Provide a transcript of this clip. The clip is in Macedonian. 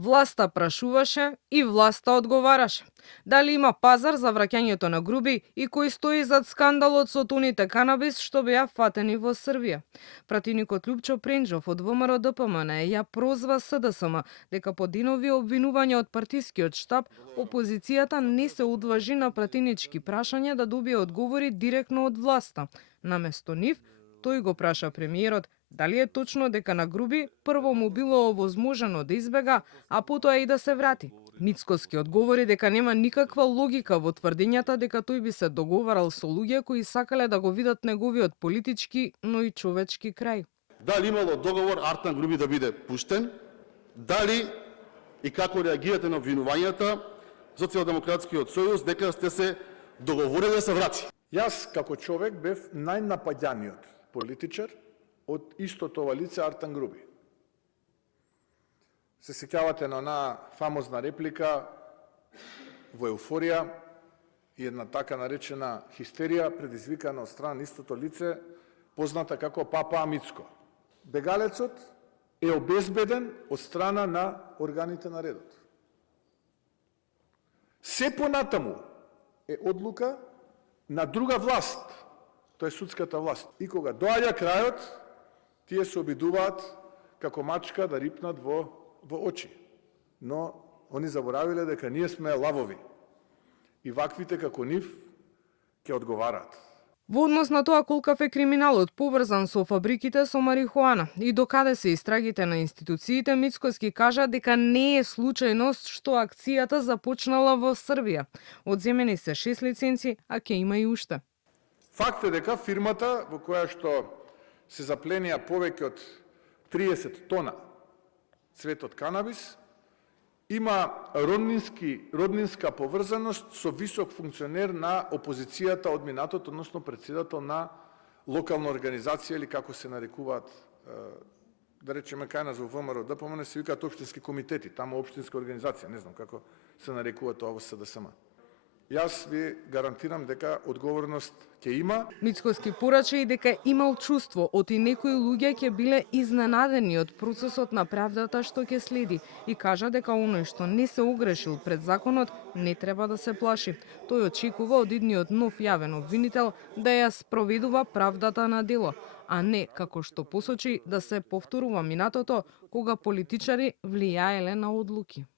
Власта прашуваше и власта одговараше. Дали има пазар за враќањето на груби и кој стои зад скандалот со тоните канабис што беа фатени во Србија. Пратеникот Лјупчо Пренџов од ВМРО ДПМН ја прозва СДСМ дека по денови обвинувања од партискиот штаб, опозицијата не се одважи на пратенички прашања да добие одговори директно од власта. Наместо нив, тој го праша премиерот дали е точно дека на Груби прво му било овозможено да избега, а потоа и да се врати. Мицкоски одговори дека нема никаква логика во тврдењата дека тој би се договарал со луѓе кои сакале да го видат неговиот политички, но и човечки крај. Дали имало договор Артан Груби да биде пуштен? Дали и како реагирате на обвинувањата Социјалдемократскиот сојуз дека сте се договориле да се врати? Јас како човек бев најнапаѓаниот политичар од истото ова лице Артан Груби. Се сеќавате на онаа фамозна реплика во еуфорија и една така наречена хистерија предизвикана од страна на истото лице, позната како Папа Мицко. Бегалецот е обезбеден од страна на органите на редот. Се понатаму е одлука на друга власт, тоа е судската власт. И кога доаѓа крајот, тие се обидуваат како мачка да рипнат во очи. Но они заборавиле дека ние сме лавови и ваквите како нив ќе одговараат. Во однос на тоа колкав е криминалот поврзан со фабриките со марихуана и докаде се истрагите на институциите, Мицкоски кажа дека не е случајност што акцијата започнала во Србија. Одземени се 6 лиценци, а ќе има и уште. Факт е дека фирмата во која што се запленија повеќе од 30 тона цветот канабис има роднинска поврзаност со висок функционер на опозицијата од минатото, односно претседател на локална организација или како се нарекуваат, да речеме кај нас во ВМРО ДПМН се викаат општински комитети, таму општинска организација, не знам како се нарекува тоа во СДСМ. Јас ви гарантирам дека одговорност ќе има. Мицкоски порача и дека имал чувство оти некои луѓе ќе биле изненадени од процесот на правдата што ќе следи и кажа дека оној што не се огрешил пред законот не треба да се плаши. Тој очекува од идниот нов јавен обвинител да ја спроведува правдата на дело, а не, како што посочи, да се повторува минатото кога политичари влијаеле на одлуки.